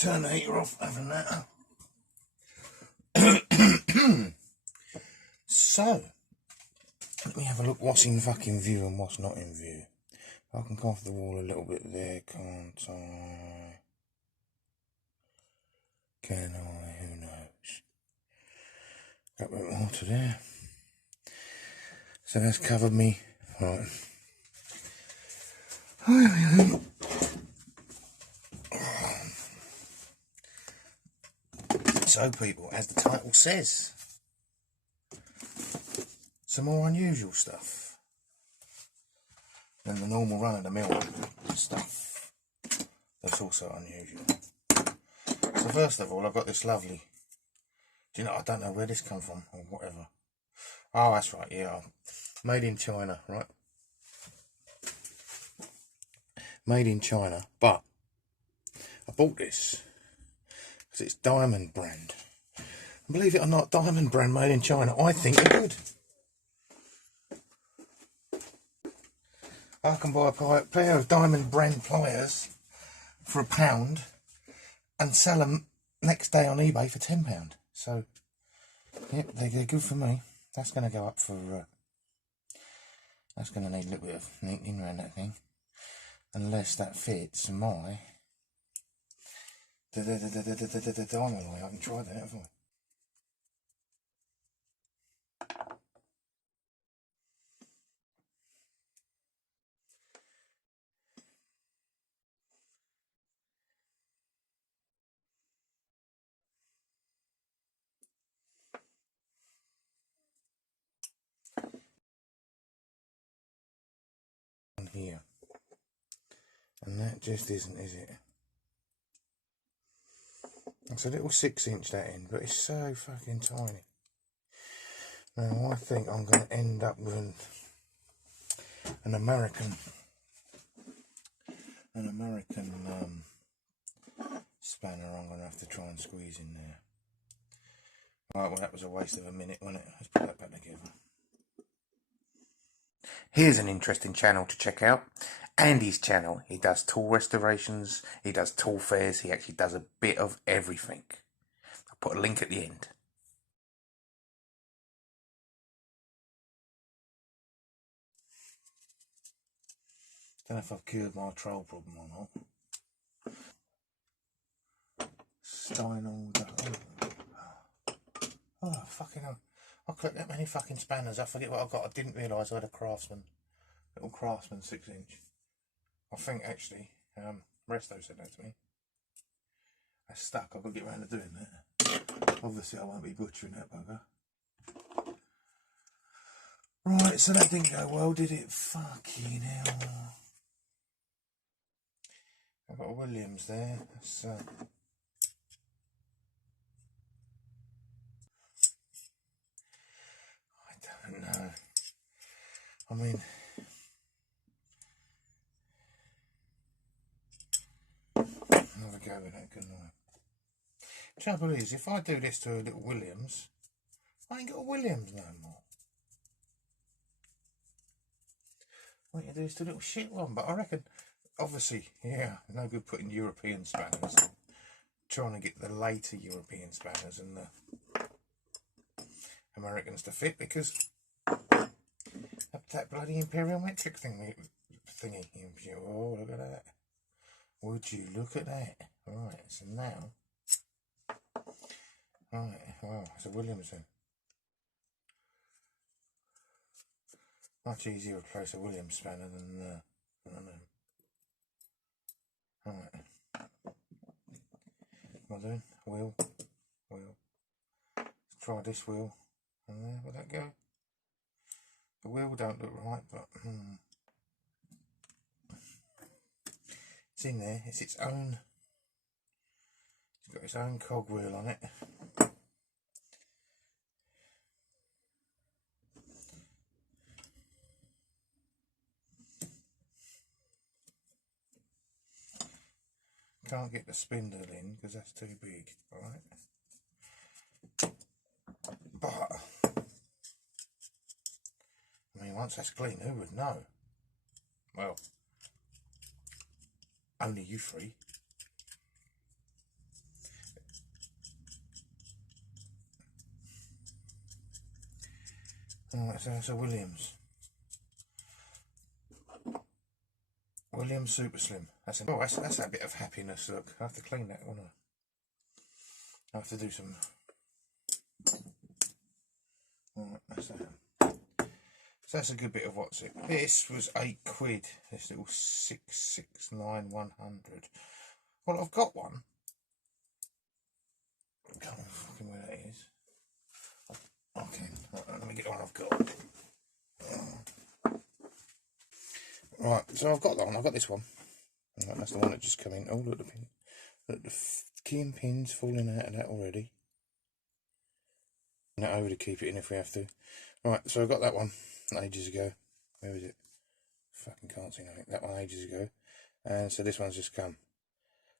turn the heater off, having that. So, let me have a look what's in fucking view and what's not in view. I can come off the wall a little bit there, can't I? Can I? Who knows? Got a bit more to there. So that's covered me. Right. So people, as the title says, some more unusual stuff than the normal run-of-the-mill stuff that's also unusual. So first of all, I've got this lovely, do you know, I don't know where this come from or whatever. Oh, that's right, yeah, made in China, right? Made in China, but I bought this because it's Diamond brand. And believe it or not, Diamond brand made in China, I think are good. I can buy a pair of Diamond brand pliers for £1 and sell them next day on eBay for £10. So, yep, they're good for me. That's going to go up for, that's going to need a little bit of neatening around that thing. Unless that fits my diamond line. I haven't tried that, have I? Here, and that just isn't, is it? It's a little 6-inch that end, but it's so fucking tiny. Now I think I'm going to end up with an American spanner. I'm going to have to try and squeeze in there. Right, well that was a waste of a minute, wasn't it? Let's put that back together. Here's an interesting channel to check out. Andy's channel. He does tool restorations, he does tool fairs, he actually does a bit of everything. I'll put a link at the end. Don't know if I've cured my troll problem or not. Steinald. Oh, fucking hell. I collect that many fucking spanners, I forget what I've got. I didn't realise I had a little Craftsman 6-inch. I think actually, Resto said that to me. That's stuck, I've got to get around to doing that. Obviously I won't be butchering that bugger. Right, so that didn't go well, did it? Fucking hell. I've got a Williams there. That's, I don't know. I mean, have a go with that, couldn't I? Trouble is, if I do this to a little Williams, I ain't got a Williams no more. What you do is to a little shit one, but I reckon, obviously, yeah, no good putting European spanners. Trying to get the later European spanners and the Americans to fit, because that bloody Imperial metric thingy. Oh, look at that. Would you look at that? Right, so now, right, well, it's a Williams then. Much easier to replace a Williams spanner than I don't know. Right. What am I doing? Wheel. Let's try this wheel. And there, will that go? The wheel don't look right, but it's in there. It's its own. It's got its own cogwheel on it. Can't get the spindle in because that's too big, alright? But I mean, once that's clean, who would know? Well, only you three. Alright, so it's a Williams Super Slim. That's a bit of happiness. Look, I have to clean that, won't I? I have to do some. Alright, that's that. So that's a good bit of what's it. This was £8. This little 669-100. Well, I've got one. I can't remember fucking where that is. Okay, right, let me get the one I've got. Right, so I've got that one. I've got this one. Right, that's the one that just come in. Oh, look, the pin. Look, the key and pins falling out of that already. That over to keep it in if we have to. Right, so I got that one ages ago. Where is it? Fucking can't see nothing. That one ages ago. And so this one's just come.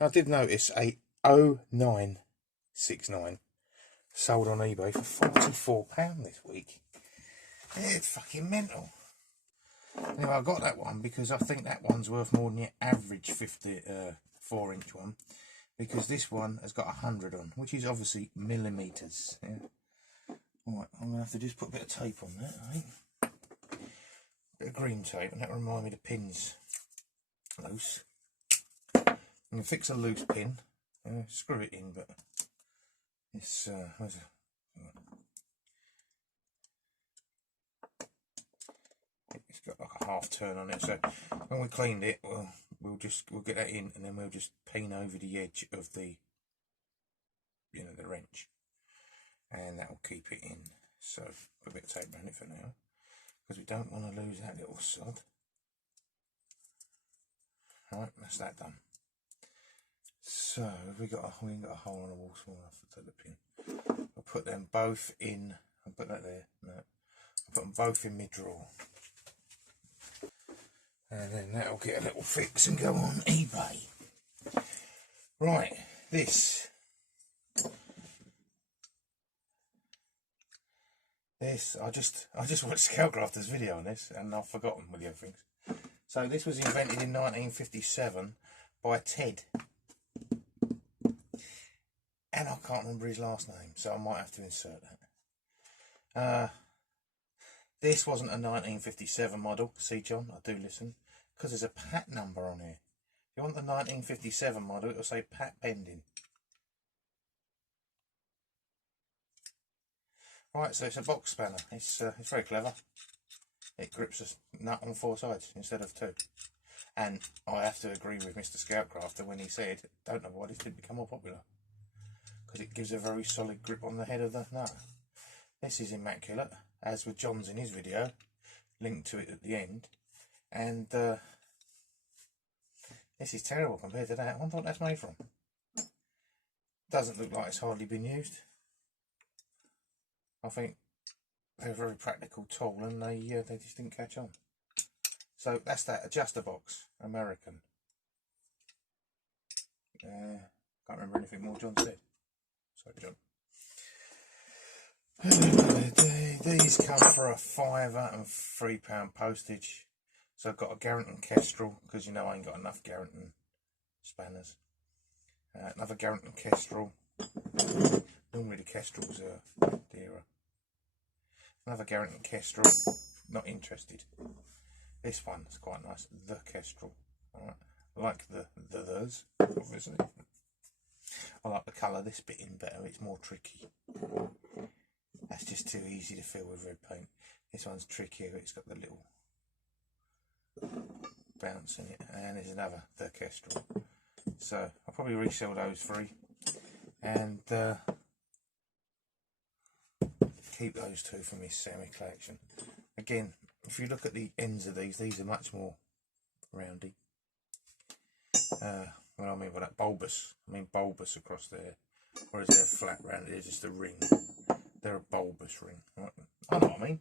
I did notice a 0969 sold on eBay for £44 this week. It's fucking mental. Anyway, I got that one because I think that one's worth more than your average 4-inch one, because this one has got 100 on, which is obviously millimetres. Yeah. Alright, I'm going to have to just put a bit of tape on that, I think. Bit of green tape, and that will remind me the pin's loose. I'm going to fix a loose pin, screw it in, but it's, it's got like a half turn on it, so when we cleaned it, we'll get that in, and then we'll just paint over the edge of the, the wrench, and that will keep it in. So put a bit of tape around it for now, because we don't want to lose that little sod. Right, that's that done. So we got a hole on the wall small enough to take the pin. I'll put them both in. I'll put that there. No, I'll put them both in mid-drawer. And then that'll get a little fix and go on eBay. Right, this. I just watched Scoutcrafter's video on this, and I've forgotten with the other things. So this was invented in 1957 by Ted. And I can't remember his last name, so I might have to insert that. This wasn't a 1957 model. See, John, I do listen, because there's a pat number on here. If you want the 1957 model, it'll say pat pending. Right, so it's a box spanner. It's very clever. It grips a nut on 4 sides instead of 2. And I have to agree with Mr. Scoutcrafter when he said, don't know why this didn't become more popular, because it gives a very solid grip on the head of the nut. This is immaculate, as with John's in his video, linked to it at the end. And this is terrible compared to that. I wonder what that's made from. Doesn't look like it's hardly been used. I think they're a very practical tool, and they just didn't catch on. So that's that. Adjuster box, American. Can't remember anything more John said. Sorry, John. These come for a £5 and £3 postage. So I've got a Garrington Kestrel, because I ain't got enough Garrington spanners. Another Garrington Kestrel. Normally the Kestrels are dearer. Another Garrington Kestrel. Not interested. This one's quite nice. The Kestrel. Alright. I like those, obviously. I like the colour this bit in better. It's more tricky. That's just too easy to fill with red paint. This one's trickier. It's got the little bounce in it. And there's another The Kestrel. So I'll probably resell those free. And keep those 2 for my semi-collection. Again, if you look at the ends of these are much more roundy. What I mean by that, bulbous. I mean bulbous across there. Whereas they're flat rounded, they're just a ring. They're a bulbous ring. Right? I know what I mean.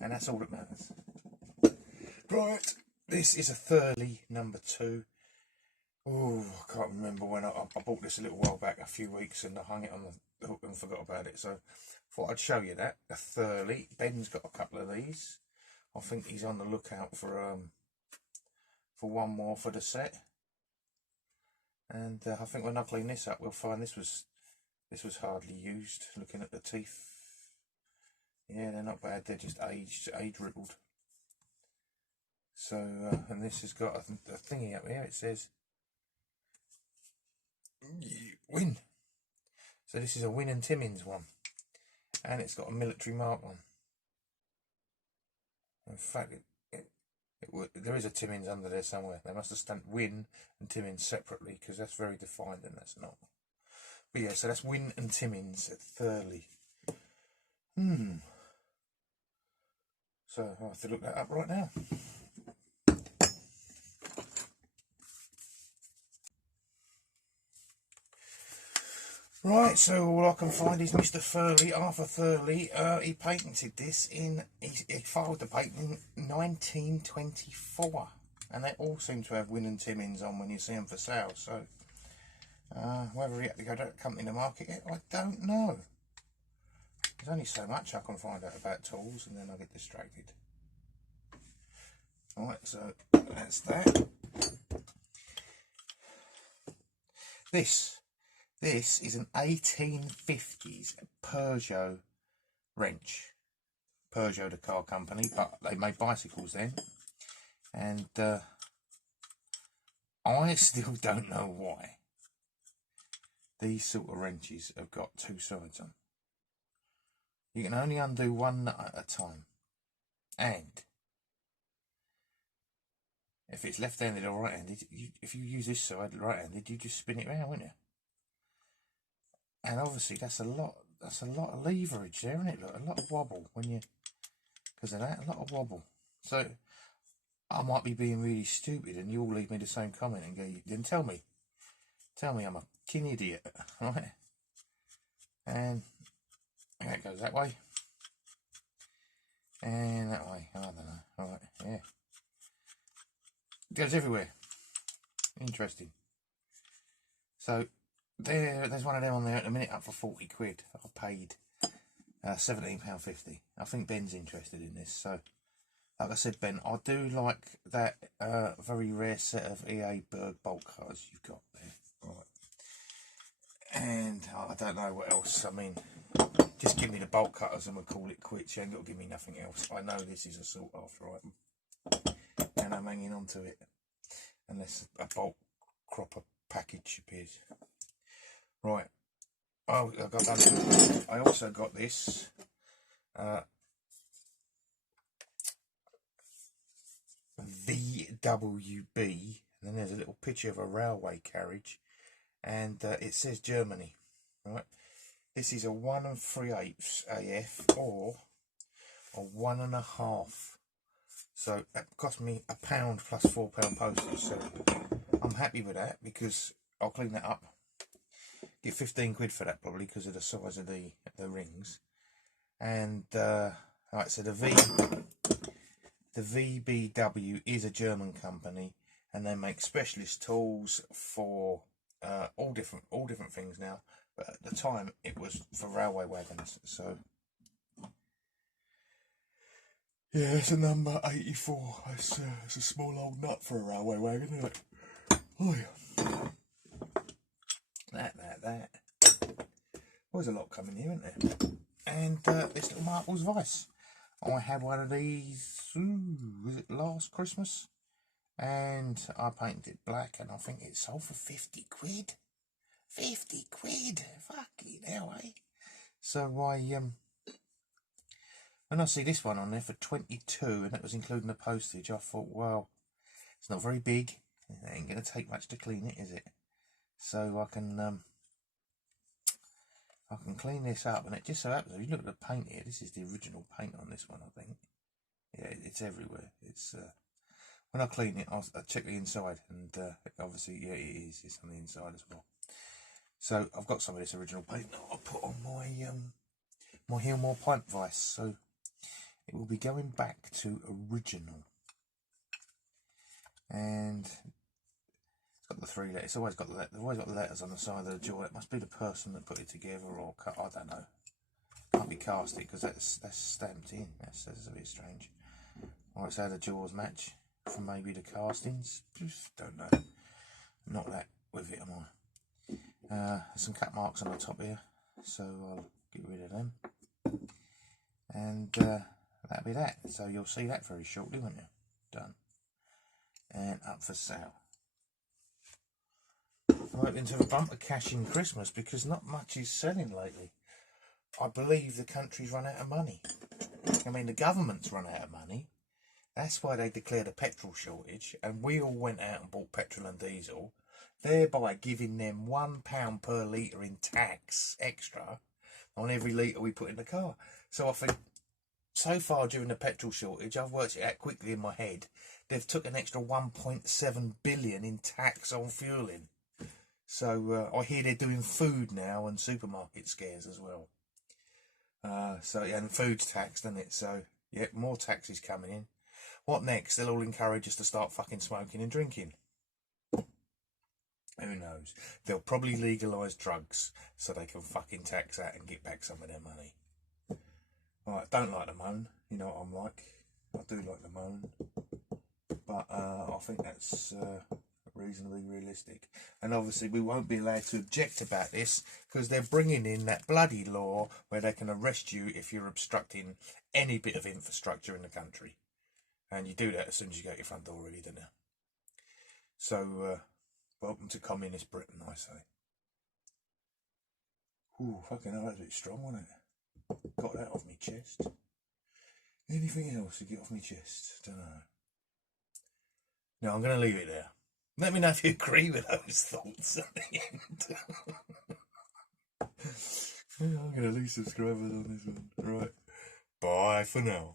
And that's all that matters. Right, this is a Thurley number 2. Oh, I can't remember when I bought this a little while back, a few weeks, and I hung it on the hook and forgot about it. So thought I'd show you that. A Thurley. Ben's got a couple of these. I think he's on the lookout for one more for the set. And I think when I clean this up, we'll find this was hardly used. Looking at the teeth, Yeah, they're not bad. They're just age rippled. So, and this has got a thingy up here. It says Win. So this is a Win and Timmins one, and it's got a military mark one. In fact, there is a Timmins under there somewhere. They must have stamped Win and Timmins separately, because that's very defined and that's not. But yeah, so that's Win and Timmins at Thurley. So I'll have to look that up right now. Right, so all I can find is Mr. Thurley, Arthur Thurley. He patented this he filed the patent in 1924, and they all seem to have Win and Timmins on when you see them for sale. So whether he had to go to that company to market it, I don't know. There's only so much I can find out about tools, and then I get distracted. Right, so that's that. This is an 1850s Peugeot Wrench. Peugeot, the car company, but they made bicycles then. And I still don't know why these sort of wrenches have got two sides on. You can only undo one nut at a time. And if it's left-handed or right-handed, if you use this side right-handed, you just spin it around, wouldn't you? And obviously that's a lot of leverage there, isn't it? Look, a lot of wobble because of that, a lot of wobble. So I might be being really stupid, and you all leave me the same comment and go, then tell me I'm a king idiot, right? And that goes that way, and that way. I don't know. All right, yeah, it goes everywhere. Interesting. So there's one of them on there at the minute, up for 40 quid. I paid £17.50. I think Ben's interested in this. So, like I said, Ben, I do like that very rare set of EA Berg bolt cutters you've got there. Right. And I don't know what else. I mean, just give me the bolt cutters and we'll call it quits. You ain't got to give me nothing else. I know this is a sought after item, and I'm hanging on to it unless a bolt cropper package appears. Right. Oh, I got that. I also got this VWB, and then there's a little picture of a railway carriage, and it says Germany. Right. This is a 1 3/8 AF or a 1.5. So that cost me £1 plus £4 postage. So I'm happy with that, because I'll clean that up. Get 15 quid for that probably, because of the size of the rings. And right, so the VBW is a German company, and they make specialist tools for all different things now. But at the time, it was for railway wagons. So yeah, it's a number 84. It's a small old nut for a railway wagon, isn't it? Oh yeah. That. There's a lot coming here, isn't there? And this little Marple's Vice. I had one of these, was it last Christmas? And I painted it black, and I think it sold for 50 quid. 50 quid! Fucking hell, eh? So when I see this one on there for 22, and that was including the postage, I thought, well, it's not very big. It ain't going to take much to clean it, is it? So I can clean this up, and it just so happens, if you look at the paint here, this is the original paint on this one, I think. Yeah, it's everywhere. It's when I clean it, I'll check the inside, and obviously, yeah, it is. It's on the inside as well. So I've got some of this original paint that I'll put on my my Hillmore Pint Vice. So it will be going back to original, and it's got the 3 letters. It's always got they've always got the letters on the side of the jaw. It must be the person that put it together, or cut. I don't know. Can't be cast it, because that's stamped in. That's a bit strange. Or it's how the jaws match from maybe the castings. Just don't know. Not that with it, am I? Some cut marks on the top here, so I'll get rid of them. And that'll be that. So you'll see that very shortly, won't you? Done. And up for sale. I'm hoping to have a bumper cash in Christmas because not much is selling lately. I believe the country's run out of money. I mean, the government's run out of money. That's why they declared a petrol shortage, and we all went out and bought petrol and diesel, thereby giving them £1 per litre in tax extra on every litre we put in the car. So I think, so far during the petrol shortage, I've worked it out quickly in my head, they've took an extra 1.7 billion in tax on fueling. So I hear they're doing food now and supermarket scares as well. So yeah, and food's taxed, isn't it? So yeah, more taxes coming in. What next? They'll all encourage us to start fucking smoking and drinking. Who knows? They'll probably legalise drugs so they can fucking tax that and get back some of their money. Right, don't like the moan. You know what I'm like. I do like the moan. But I think that's reasonably realistic. And obviously we won't be allowed to object about this because they're bringing in that bloody law where they can arrest you if you're obstructing any bit of infrastructure in the country. And you do that as soon as you go out your front door, really, don't you? So, welcome to communist Britain, I say. Ooh, fucking hell, that's a bit strong, wasn't it? Got that off my chest. Anything else to get off my chest? Don't know. No, I'm going to leave it there. Let me know if you agree with those thoughts at the end. I'm going to lose subscribers on this one. Right. Bye for now.